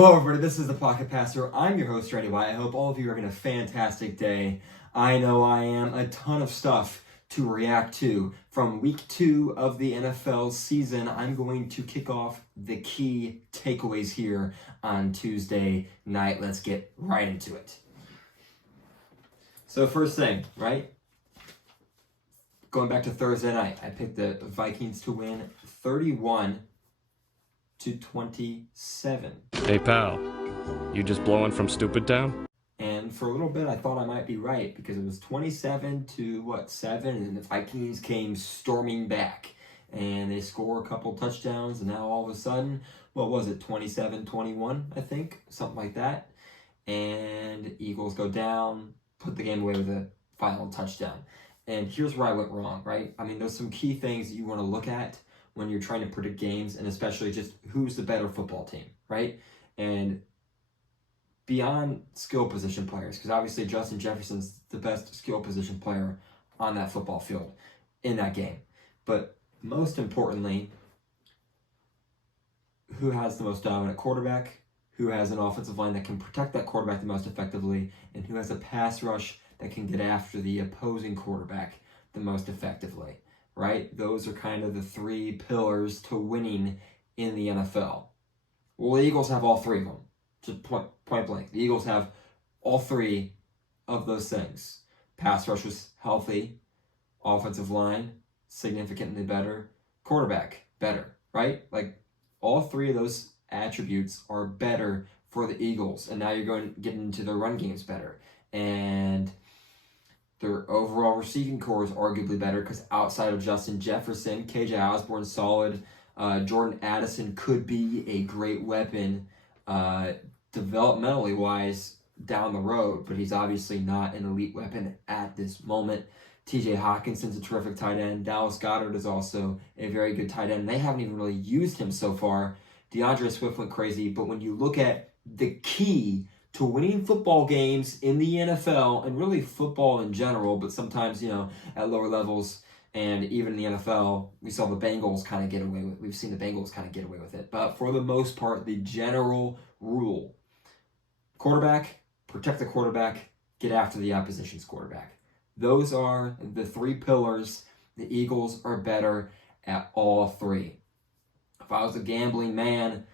Hello everybody, this is the Pocket Passer. I'm your host, Randy White. I hope all of you are having a fantastic day. I know I am. A ton of stuff to react to. From week 2 of the NFL season, I'm going to kick off the key takeaways here on Tuesday night. Let's get right into it. So first thing, right? Going back to Thursday night, I picked the Vikings to win 31-27. Hey pal, you just blowing from Stupid Town? And for a little bit, I thought I might be right because it was 27-7, and the Vikings came storming back. And they score a couple touchdowns, and now all of a sudden, what was it, 27-21, I think? Something like that. And Eagles go down, put the game away with a final touchdown. And here's where I went wrong, right? I mean, there's some key things that you want to look at when you're trying to predict games, and especially just who's the better football team, right? And beyond skill position players, because obviously Justin Jefferson's the best skill position player on that football field in that game. But most importantly, who has the most dominant quarterback, who has an offensive line that can protect that quarterback the most effectively, and who has a pass rush that can get after the opposing quarterback the most effectively, right? Those are kind of the three pillars to winning in the NFL. Well, the Eagles have all three of them. Just point blank. The Eagles have all three of those things. Pass rush was healthy. Offensive line, significantly better. Quarterback, better, right? Like, all three of those attributes are better for the Eagles. And now you're going to get into their run games better. And their overall receiving core is arguably better because outside of Justin Jefferson, KJ Osborne's solid. Jordan Addison could be a great weapon developmentally wise down the road, but he's obviously not an elite weapon at this moment. TJ Hawkinson's a terrific tight end. Dallas Goedert is also a very good tight end. They haven't even really used him so far. DeAndre Swift went crazy, but when you look at the key to winning football games in the NFL, and really football in general, but sometimes, at lower levels, and even in the NFL, we saw the Bengals kind of get away with it. We've seen the Bengals kind of get away with it. But for the most part, the general rule: quarterback, protect the quarterback, get after the opposition's quarterback. Those are the three pillars. The Eagles are better at all three. If I was a gambling man,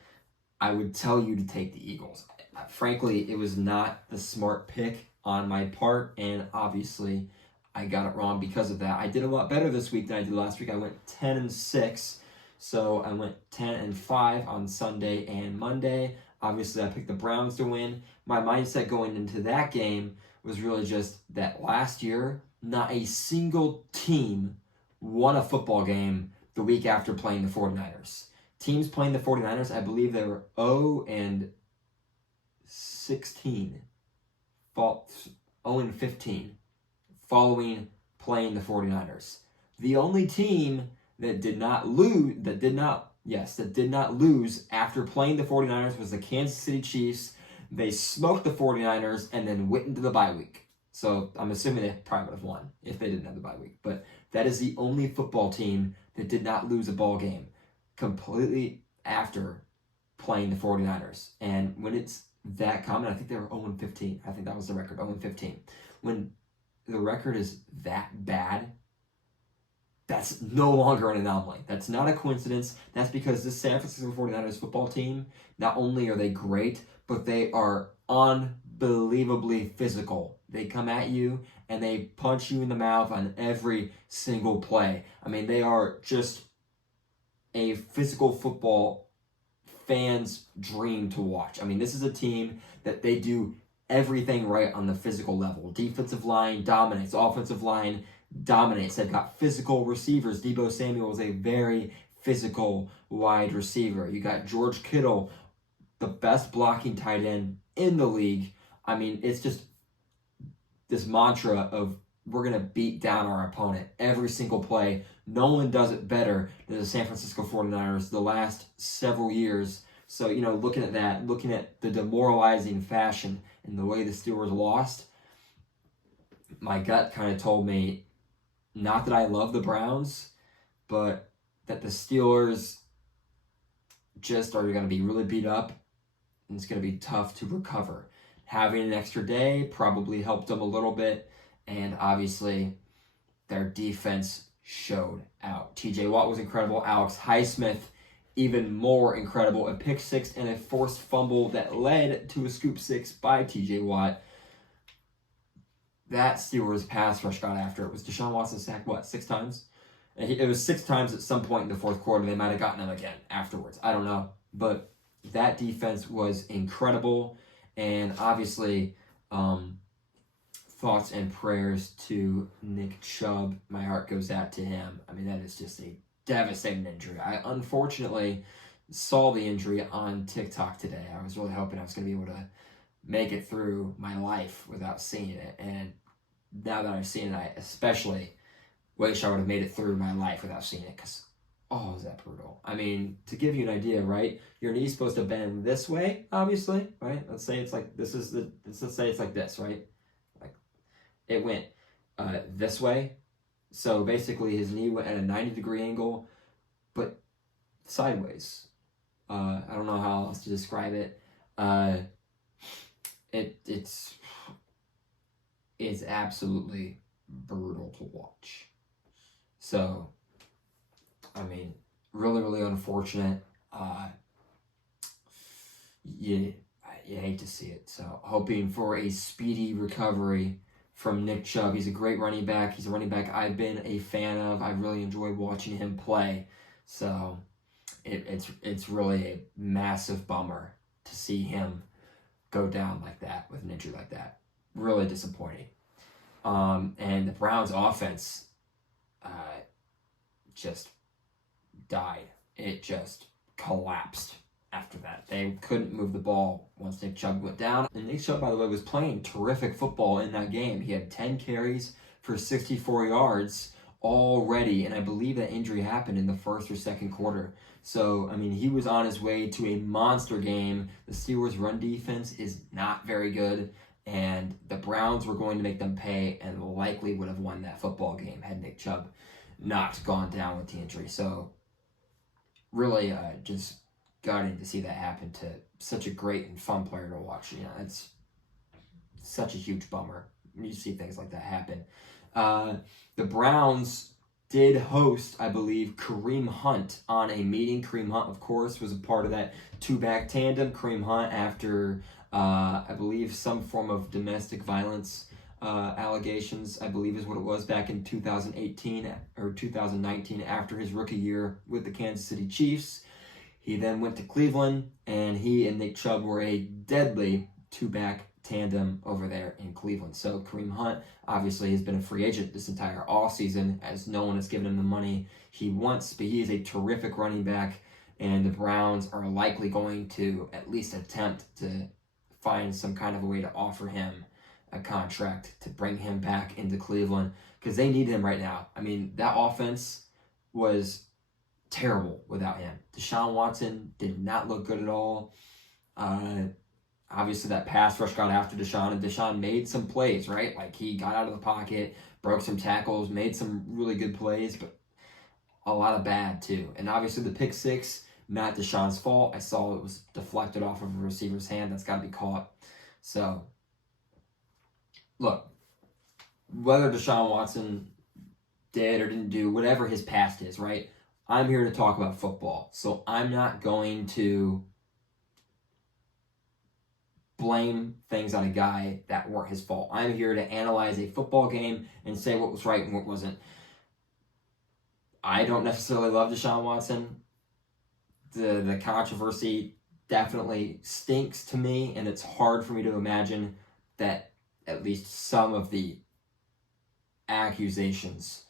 I would tell you to take the Eagles. Frankly, it was not the smart pick on my part, and obviously I got it wrong because of that. I did a lot better this week than I did last week. I went 10-6, so I went 10-5 on Sunday and Monday. Obviously, I picked the Browns to win. My mindset going into that game was really just that last year, not a single team won a football game the week after playing the 49ers. Teams playing the 49ers, I believe they were 0-16, 0-15, following playing the 49ers. The only team that did not lose after playing the 49ers was the Kansas City Chiefs. They smoked the 49ers and then went into the bye week. So I'm assuming they probably would have won if they didn't have the bye week. But that is the only football team that did not lose a ball game completely after playing the 49ers. And when it's that common, I think they were 0-15. I think that was the record, 0-15. When the record is that bad, that's no longer an anomaly. That's not a coincidence. That's because this San Francisco 49ers football team, not only are they great, but they are unbelievably physical. They come at you and they punch you in the mouth on every single play. I mean, they are just a physical football fan's dream to watch. I mean, this is a team that they do everything right on the physical level. Defensive line dominates. Offensive line dominates. They've got physical receivers. Deebo Samuel is a very physical wide receiver. You got George Kittle, the best blocking tight end in the league. I mean, it's just this mantra of we're going to beat down our opponent every single play. No one does it better than the San Francisco 49ers the last several years. So, looking at that, looking at the demoralizing fashion and the way the Steelers lost, my gut kind of told me, not that I love the Browns, but that the Steelers just are going to be really beat up and it's going to be tough to recover. Having an extra day probably helped them a little bit, and obviously their defense showed out. TJ Watt was incredible. Alex Highsmith, even more incredible. A pick six and a forced fumble that led to a scoop six by TJ Watt. That Steelers pass rush got after it. Was Deshaun Watson sacked, 6 times? It was 6 times at some point in the fourth quarter. They might have gotten him again afterwards. I don't know. But that defense was incredible. And obviously, thoughts and prayers to Nick Chubb. My heart goes out to him. I mean, that is just a devastating injury. I unfortunately saw the injury on TikTok today. I was really hoping I was going to be able to make it through my life without seeing it. And now that I've seen it, I especially wish I would have made it through my life without seeing it, because, is that brutal. I mean, to give you an idea, right? Your knee's supposed to bend this way, obviously, right? Let's say it's like, let's say it's like this, right? Like, it went this way. So basically his knee went at a 90-degree angle, but sideways. I don't know how else to describe it. It's absolutely brutal to watch. So, I mean, really, really unfortunate. You hate to see it. So, hoping for a speedy recovery from Nick Chubb. He's a great running back. He's a running back I've been a fan of. I really enjoy watching him play. So, it's really a massive bummer to see him go down like that with an injury like that. Really disappointing. And the Browns offense just died. It just collapsed after that. They couldn't move the ball once Nick Chubb went down. And Nick Chubb, by the way, was playing terrific football in that game. He had 10 carries for 64 yards already, and I believe that injury happened in the first or second quarter. So, I mean, he was on his way to a monster game. The Steelers' run defense is not very good, and the Browns were going to make them pay and likely would have won that football game had Nick Chubb not gone down with the injury. So, really just gutting to see that happen to such a great and fun player to watch. You know, it's such a huge bummer when you see things like that happen. The Browns did host, I believe, Kareem Hunt on a meeting. Kareem Hunt, of course, was a part of that two-back tandem. Kareem Hunt, after, I believe, some form of domestic violence allegations, I believe is what it was, back in 2018 or 2019 after his rookie year with the Kansas City Chiefs. He then went to Cleveland, and he and Nick Chubb were a deadly two-back tandem over there in Cleveland. So Kareem Hunt obviously has been a free agent this entire offseason, as no one has given him the money he wants, but he is a terrific running back, and the Browns are likely going to at least attempt to find some kind of a way to offer him a contract to bring him back into Cleveland, because they need him right now. I mean, that offense was terrible without him. Deshaun Watson did not look good at all. Obviously, that pass rush got after Deshaun, and Deshaun made some plays, right? Like, he got out of the pocket, broke some tackles, made some really good plays, but a lot of bad, too. And obviously, the pick six, not Deshaun's fault. I saw it was deflected off of a receiver's hand. That's got to be caught. So, look, whether Deshaun Watson did or didn't do, whatever his past is, right? I'm here to talk about football. So, I'm not going to blame things on a guy that weren't his fault. I'm here to analyze a football game and say what was right and what wasn't. I don't necessarily love Deshaun Watson. The controversy definitely stinks to me, and it's hard for me to imagine that at least some of the accusations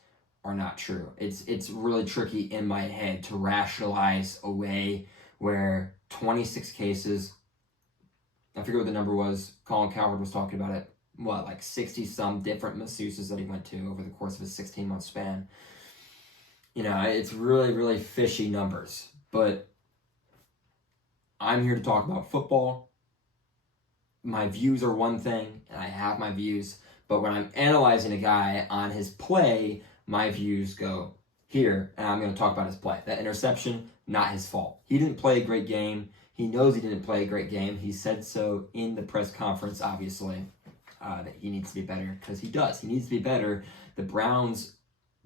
are not true. It's really tricky in my head to rationalize a way where 26 cases, I forget what the number was. Colin Cowherd was talking about it. Like 60-some different masseuses that he went to over the course of a 16-month span. You know, it's really, really fishy numbers. But I'm here to talk about football. My views are one thing, and I have my views. But when I'm analyzing a guy on his play, my views go here, and I'm going to talk about his play. That interception, not his fault. He didn't play a great game. He knows he didn't play a great game. He said so in the press conference, obviously, that he needs to be better, because he does. He needs to be better. The Browns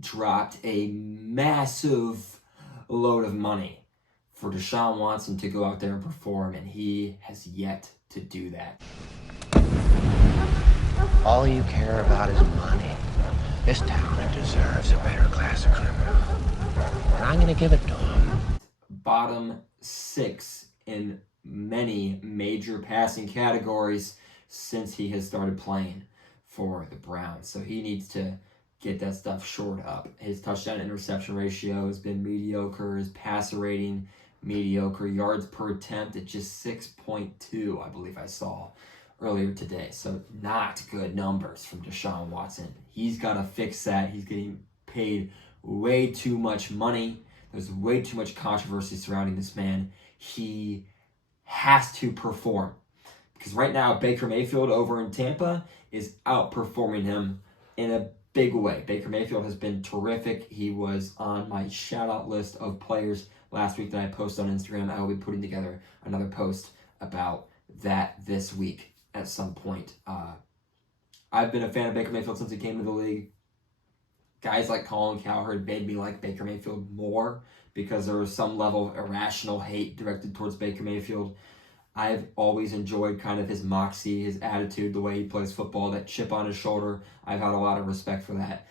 dropped a massive load of money for Deshaun Watson to go out there and perform, and he has yet to do that. All you care about is money. This town deserves a better class of criminal. And I'm going to give it to him. Bottom 6 in many major passing categories since he has started playing for the Browns. So he needs to get that stuff shored up. His touchdown interception ratio has been mediocre. His passer rating, mediocre. Yards per attempt at just 6.2, I believe I saw earlier today. So not good numbers from Deshaun Watson. He's got to fix that. He's getting paid way too much money. There's way too much controversy surrounding this man. He has to perform. Because right now, Baker Mayfield over in Tampa is outperforming him in a big way. Baker Mayfield has been terrific. He was on my shout-out list of players last week that I posted on Instagram. I will be putting together another post about that this week at some point. I've been a fan of Baker Mayfield since he came to the league. Guys like Colin Cowherd made me like Baker Mayfield more because there was some level of irrational hate directed towards Baker Mayfield. I've always enjoyed kind of his moxie, his attitude, the way he plays football, that chip on his shoulder. I've had a lot of respect for that.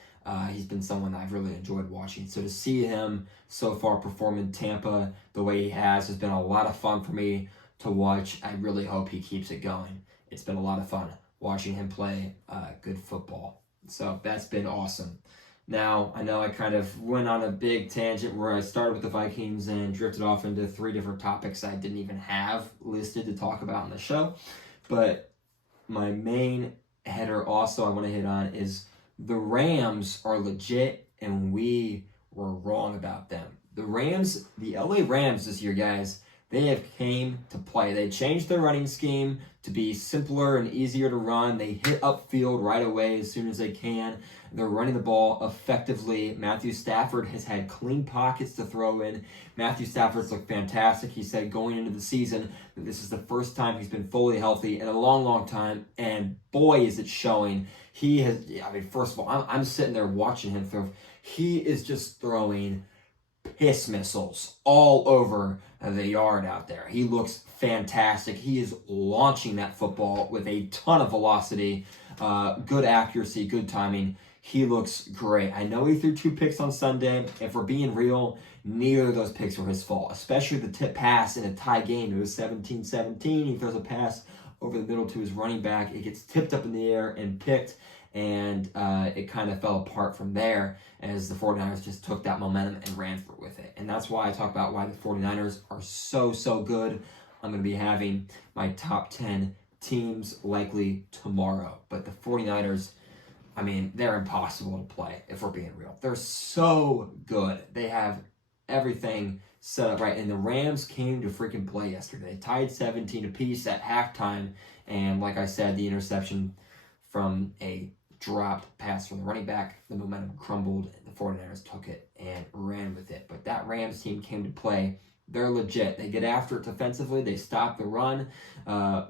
He's been someone that I've really enjoyed watching. So to see him so far perform in Tampa the way he has been a lot of fun for me to watch. I really hope he keeps it going. It's been a lot of fun watching him play good football. So that's been awesome. Now, I know I kind of went on a big tangent where I started with the Vikings and drifted off into 3 different topics I didn't even have listed to talk about on the show. But my main header also I want to hit on is the Rams are legit and we were wrong about them. The LA Rams this year, guys, they have came to play. They changed their running scheme to be simpler and easier to run. They hit upfield right away as soon as they can. They're running the ball effectively. Matthew Stafford has had clean pockets to throw in. Matthew Stafford's looked fantastic. He said going into the season that this is the first time he's been fully healthy in a long, long time. And boy, is it showing. He has, first of all, I'm sitting there watching him throw. He is just throwing piss missiles all over the yard out there. He looks fantastic. He is launching that football with a ton of velocity, good accuracy, good timing. He looks great. I know he threw 2 picks on Sunday. If we're being real, neither of those picks were his fault, especially the tip pass in a tie game. It was 17-17. He throws a pass over the middle to his running back. It gets tipped up in the air and picked, and it kind of fell apart from there as the 49ers just took that momentum and ran with it. And that's why I talk about why the 49ers are so, so good. I'm going to be having my top 10 teams likely tomorrow. But the 49ers, they're impossible to play if we're being real. They're so good. They have everything set up right. And the Rams came to freaking play yesterday. They tied 17 apiece at halftime. And like I said, the interception from a dropped pass from the running back, the momentum crumbled, and the 49ers took it and ran with it. But that Rams team came to play. They're legit. They get after it defensively. They stop the run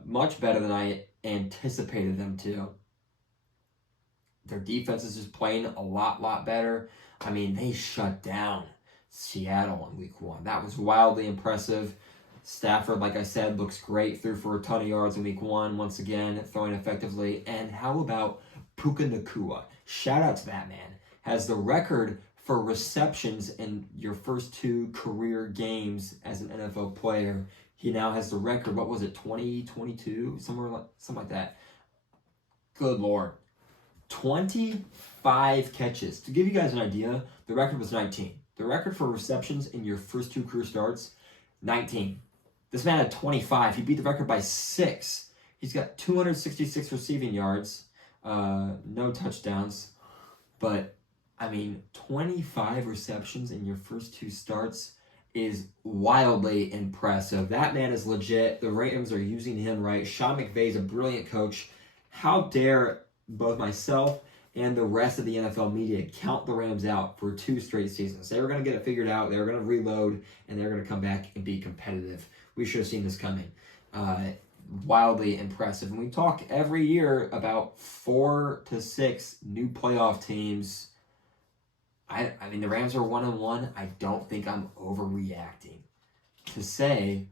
much better than I anticipated them to. Their defense is just playing a lot better. They shut down Seattle in week 1. That was wildly impressive. Stafford, like I said, looks great. Threw for a ton of yards in week 1, once again, throwing effectively. And how about Puka Nacua? Shout out to that man. Has the record for receptions in your first 2 career games as an NFL player. He now has the record, 2022? Something like that. Good Lord. 25 catches. To give you guys an idea, the record was 19. The record for receptions in your first 2 career starts, 19. This man had 25. He beat the record by 6. He's got 266 receiving yards, no touchdowns. But, 25 receptions in your first 2 starts is wildly impressive. That man is legit. The Rams are using him right. Sean McVay is a brilliant coach. How dare both myself and the rest of the NFL media count the Rams out for 2 straight seasons. They were going to get it figured out. They were going to reload, and they were going to come back and be competitive We should have seen this coming. Wildly impressive. And we talk every year about 4 to 6 new playoff teams. I mean, the Rams are 1-1. I don't think I'm overreacting to say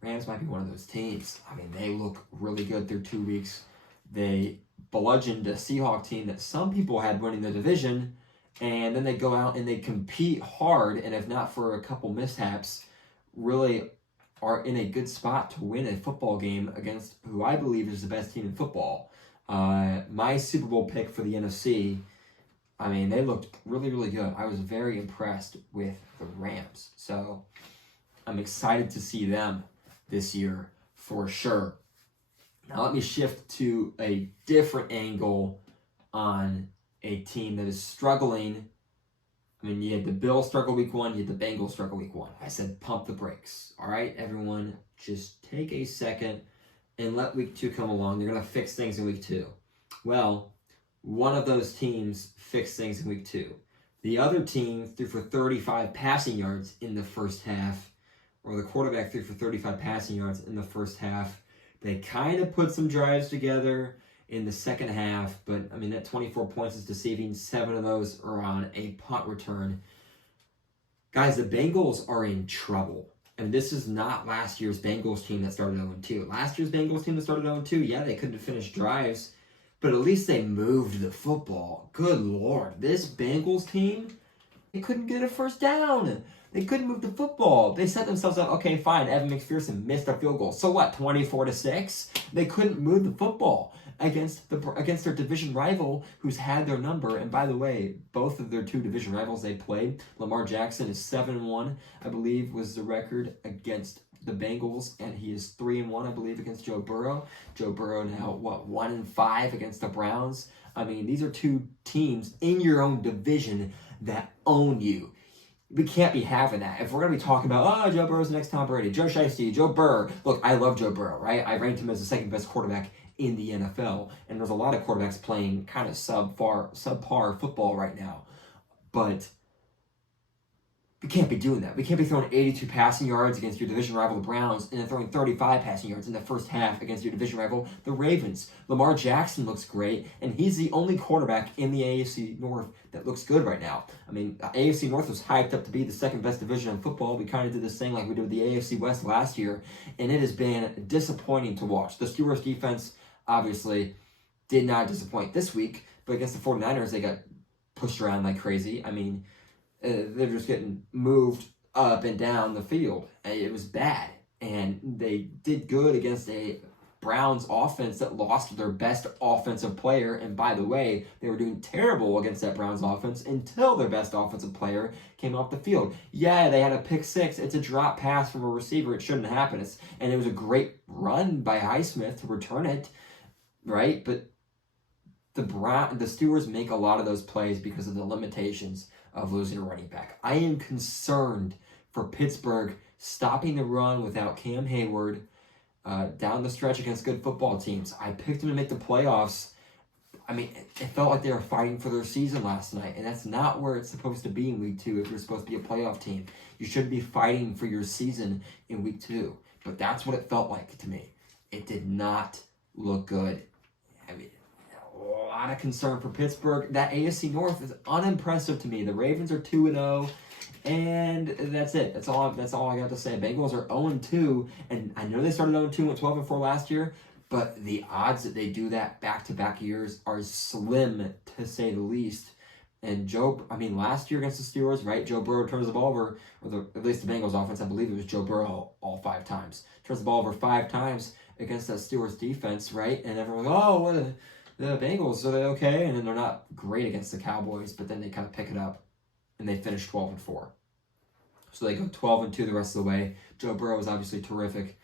Rams might be one of those teams. I mean, they look really good through 2 weeks. They bludgeoned a Seahawks team that some people had winning the division, and then they go out and they compete hard, and if not for a couple mishaps, really are in a good spot to win a football game against who I believe is the best team in football. My Super Bowl pick for the NFC, I mean, they looked really, really good. I was very impressed with the Rams. So I'm excited to see them this year for sure. Now let me shift to a different angle on a team that is struggling. I mean, you had the Bills struggle week 1, you had the Bengals struggle week 1. I said pump the brakes. All right, everyone, just take a second and let week 2 come along. They're going to fix things in week 2. Well, one of those teams fixed things in week 2. The other team threw for 35 passing yards in the first half, or the quarterback threw for 35 passing yards in the first half. They kind of put some drives together in the second half, but I mean, that 24 points is deceiving. 7 of those are on a punt return. Guys, the Bengals are in trouble. And this is not last year's Bengals team that started 0-2. Last year's Bengals team that started 0-2, yeah, they couldn't finish drives, but at least they moved the football. Good Lord. This Bengals team, they couldn't get a first down. They couldn't move the football. They set themselves up, okay, fine, Evan McPherson missed a field goal. So what, 24-6? They couldn't move the football against their division rival who's had their number. And by the way, both of their 2 division rivals they played, Lamar Jackson is 7-1, I believe, was the record against the Bengals, and he is 3-1, I believe, against Joe Burrow. Joe Burrow now, 1-5 against the Browns. I mean, these are 2 teams in your own division that own you. We can't be having that. If we're going to be talking about, Joe Burrow's the next Tom Brady, Joe Shiesty, Joe Burrow. Look, I love Joe Burrow, right? I ranked him as the second best quarterback in the NFL. And there's a lot of quarterbacks playing kind of subpar football right now. But we can't be doing that. We can't be throwing 82 passing yards against your division rival, the Browns, and then throwing 35 passing yards in the first half against your division rival, the Ravens. Lamar Jackson looks great, and he's the only quarterback in the AFC North that looks good right now. I mean, AFC North was hyped up to be the second best division in football. We kind of did this thing like we did with the AFC West last year, and it has been disappointing to watch. The Steelers defense obviously did not disappoint this week, but against the 49ers, they got pushed around like crazy. I mean, they're just getting moved up and down the field. It was bad. And they did good against a Browns offense that lost their best offensive player. And by the way, they were doing terrible against that Browns offense until their best offensive player came off the field. Yeah, they had a pick 6. It's a drop pass from a receiver. It shouldn't happen. And it was a great run by Highsmith to return it, right? But the Steelers make a lot of those plays because of the limitations of losing a running back. I am concerned for Pittsburgh stopping the run without Cam Hayward down the stretch against good football teams. I picked them to make the playoffs. I mean, it felt like they were fighting for their season last night, and that's not where it's supposed to be in week 2 if you're supposed to be a playoff team. You should be fighting for your season in week 2, but that's what it felt like to me. It did not look good. I mean, a lot of concern for Pittsburgh. That AFC North is unimpressive to me. The Ravens are 2-0, and that's it. That's all I got to say. Bengals are 0-2, and I know they started 0-2 and went 12-4 last year, but the odds that they do that back-to-back years are slim, to say the least. And last year against the Steelers, right, Joe Burrow turns the ball over, at least the Bengals offense, I believe it was Joe Burrow all 5 times. Turns the ball over 5 times against that Steelers defense, right? And everyone's like, what the Bengals, are they okay? And then they're not great against the Cowboys, but then they kind of pick it up, and they finish 12-4. So they go 12-2 the rest of the way. Joe Burrow is obviously terrific,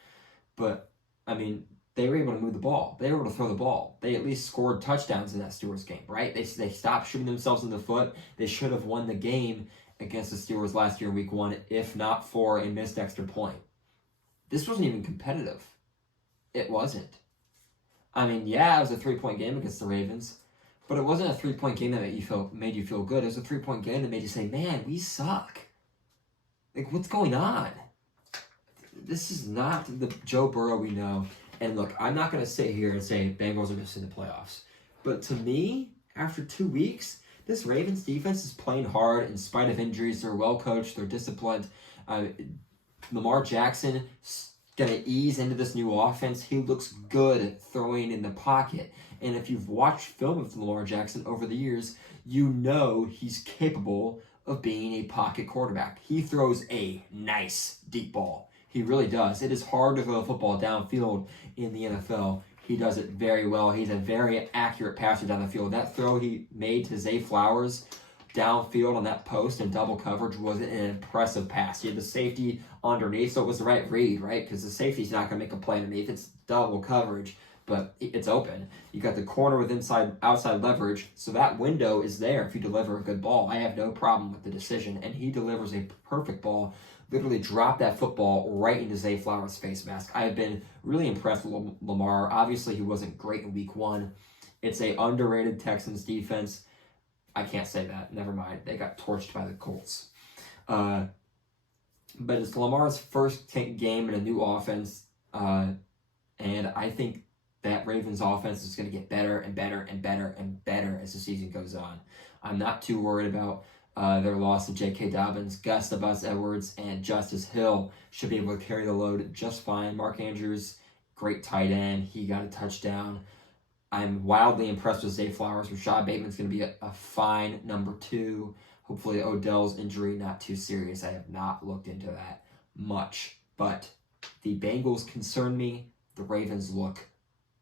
but, I mean, they were able to move the ball. They were able to throw the ball. They at least scored touchdowns in that Steelers game, right? They stopped shooting themselves in the foot. They should have won the game against the Steelers last year in week 1, if not for a missed extra point. This wasn't even competitive. It wasn't. I mean, yeah, it was a 3-point game against the Ravens, but it wasn't a 3-point game that made you feel good. It was a 3-point game that made you say, man, we suck. Like, what's going on? this is not the Joe Burrow we know. And look, I'm not going to sit here and say Bengals are missing the playoffs. But to me, after 2 weeks, this Ravens defense is playing hard in spite of injuries. They're well coached. They're disciplined. Lamar Jackson going to ease into this new offense. He looks good throwing in the pocket. And if you've watched film of Lamar Jackson over the years, you know he's capable of being a pocket quarterback. He throws a nice deep ball. He really does. It is hard to throw a football downfield in the NFL. He does it very well. He's a very accurate passer down the field. That throw he made to Zay Flowers downfield on that post and double coverage was an impressive pass. He had the safety underneath, so it was the right read, right? Because the safety's not going to make a play underneath. It's double coverage, but it's open. You got the corner with outside leverage, so that window is there if you deliver a good ball. I have no problem with the decision, and he delivers a perfect ball. Literally dropped that football right into Zay Flowers' face mask. I have been really impressed with Lamar. Obviously, he wasn't great in week 1. It's a underrated Texans defense. I can't say that. Never mind. They got torched by the Colts. But it's Lamar's first game in a new offense. And I think that Ravens offense is going to get better and better and better and better as the season goes on. I'm not too worried about their loss of J.K. Dobbins. Gus the Bus Edwards and Justice Hill should be able to carry the load just fine. Mark Andrews, great tight end. He got a touchdown. I'm wildly impressed with Zay Flowers. Rashad Bateman's going to be a fine number 2. Hopefully Odell's injury not too serious. I have not looked into that much. But the Bengals concern me. The Ravens look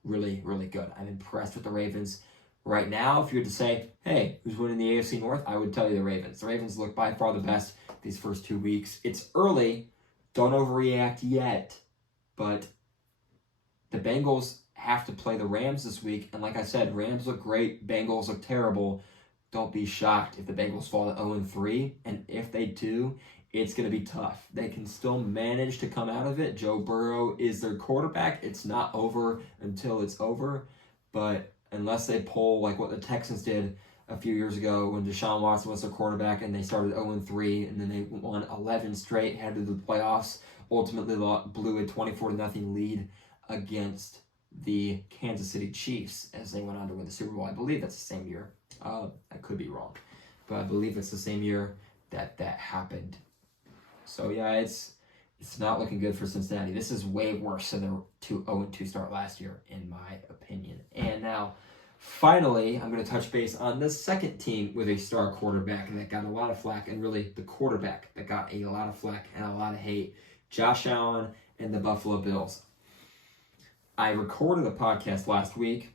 really, really good. I'm impressed with the Ravens. Right now, if you were to say, hey, who's winning the AFC North? I would tell you the Ravens. The Ravens look by far the best these first 2 weeks. It's early. Don't overreact yet. But the Bengals have to play the Rams this week. And like I said, Rams look great. Bengals look terrible. Don't be shocked if the Bengals fall to 0-3. And if they do, it's going to be tough. They can still manage to come out of it. Joe Burrow is their quarterback. It's not over until it's over. But unless they pull like what the Texans did a few years ago when Deshaun Watson was their quarterback and they started 0-3 and then they won 11 straight, headed to the playoffs, ultimately blew a 24-0 lead against the Kansas City Chiefs as they went on to win the Super Bowl. I believe that's the same year. I could be wrong, but I believe it's the same year that happened. So yeah, it's not looking good for Cincinnati. This is way worse than their 0-2 start last year, in my opinion. And now, finally, I'm going to touch base on the second team with a star quarterback that got a lot of flack, and really the quarterback that got a lot of flack and a lot of hate, Josh Allen and the Buffalo Bills. I recorded a podcast last week.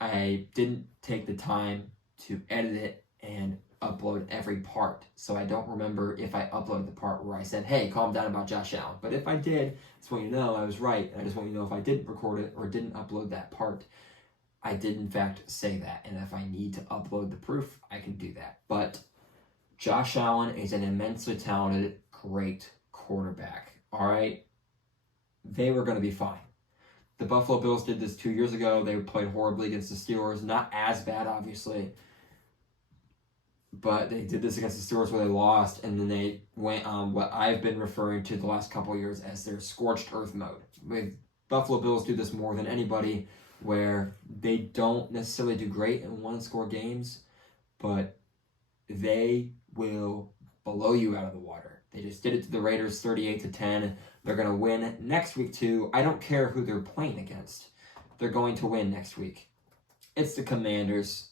I didn't take the time to edit it and upload every part, so I don't remember if I uploaded the part where I said, hey, calm down about Josh Allen. But if I did, I just want you to know I was right. I just want you to know if I didn't record it or didn't upload that part, I did in fact say that. And if I need to upload the proof, I can do that. But Josh Allen is an immensely talented, great quarterback. All right? They were going to be fine. The Buffalo Bills did this 2 years ago. They played horribly against the Steelers. Not as bad, obviously. But they did this against the Steelers where they lost, and then they went on what I've been referring to the last couple of years as their scorched earth mode. With Buffalo Bills do this more than anybody, where they don't necessarily do great in one-score games, but they will blow you out of the water. They just did it to the Raiders 38-10. They're going to win next week too. I don't care who they're playing against. They're going to win next week. It's the Commanders.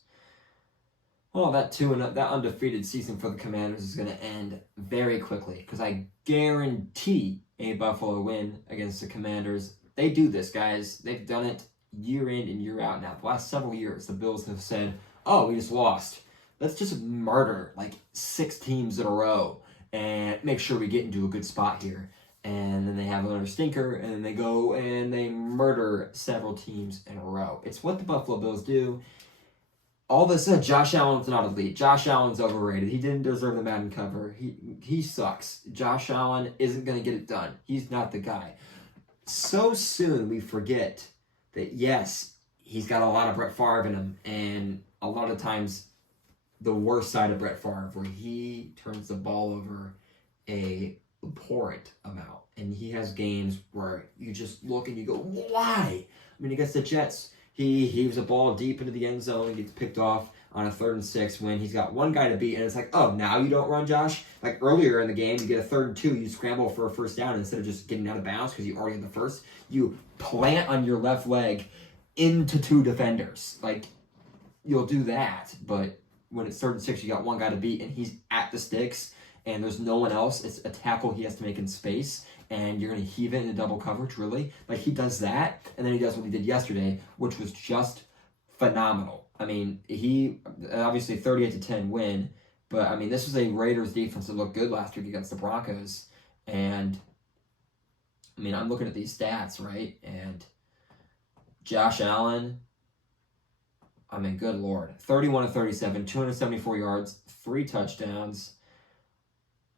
Well, that undefeated season for the Commanders is going to end very quickly because I guarantee a Buffalo win against the Commanders. They do this, guys. They've done it year in and year out now. The last several years, the Bills have said, oh, we just lost. Let's just murder like 6 teams in a row and make sure we get into a good spot here. And then they have another stinker, and then they go and they murder several teams in a row. It's what the Buffalo Bills do. All of a sudden, Josh Allen's not elite. Josh Allen's overrated. He didn't deserve the Madden cover. He sucks. Josh Allen isn't going to get it done. He's not the guy. So soon we forget that, yes, he's got a lot of Brett Favre in him, and a lot of times the worst side of Brett Favre, where he turns the ball over a abhorrent amount. and he has games where you just look and you go, why? I mean, against the Jets, he heaves a ball deep into the end zone and gets picked off on a 3rd and 6 when he's got one guy to beat, and it's like, oh, now you don't run, Josh? Like earlier in the game, you get a 3rd and 2, you scramble for a first down, and instead of just getting out of bounds because you already had the first, you plant on your left leg into 2 defenders. Like, you'll do that, but when it's 3rd and 6, you got one guy to beat, and he's at the sticks, and there's no one else. It's a tackle he has to make in space, and you're going to heave it into double coverage, really? Like, he does that, and then he does what he did yesterday, which was just phenomenal. I mean, he obviously 38-10 win, but I mean, this was a Raiders defense that looked good last week against the Broncos. And I mean, I'm looking at these stats, right? And Josh Allen, I mean, good Lord, 31-37, 274 yards, 3 touchdowns.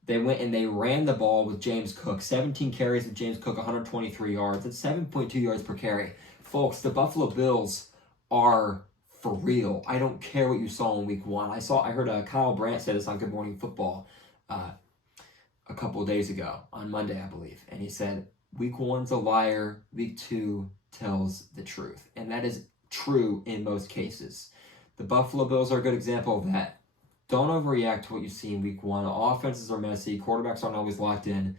They went and they ran the ball with James Cook, 17 carries with James Cook, 123 yards. That's 7.2 yards per carry. Folks, the Buffalo Bills are for real. I don't care what you saw in week 1. I heard Kyle Brandt say this on Good Morning Football a couple of days ago, on Monday, I believe. And he said, week 1's a liar, week 2 tells the truth. And that is true in most cases. The Buffalo Bills are a good example of that. Don't overreact to what you see in week 1. Offenses are messy. Quarterbacks aren't always locked in.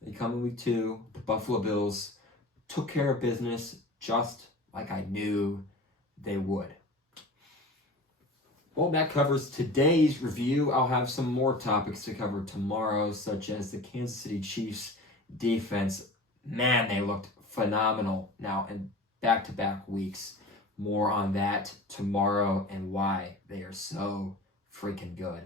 They come in week 2. The Buffalo Bills took care of business just like I knew they would. Well, that covers today's review. I'll have some more topics to cover tomorrow, such as the Kansas City Chiefs defense. Man, they looked phenomenal now in back-to-back weeks. More on that tomorrow and why they are so freaking good.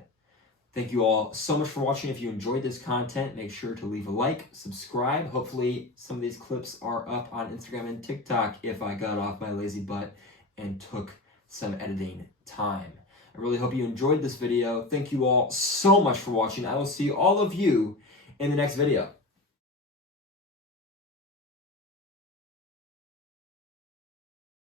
Thank you all so much for watching. If you enjoyed this content, make sure to leave a like, subscribe. Hopefully some of these clips are up on Instagram and TikTok if I got off my lazy butt and took some editing time. I really hope you enjoyed this video. Thank you all so much for watching. I will see all of you in the next video.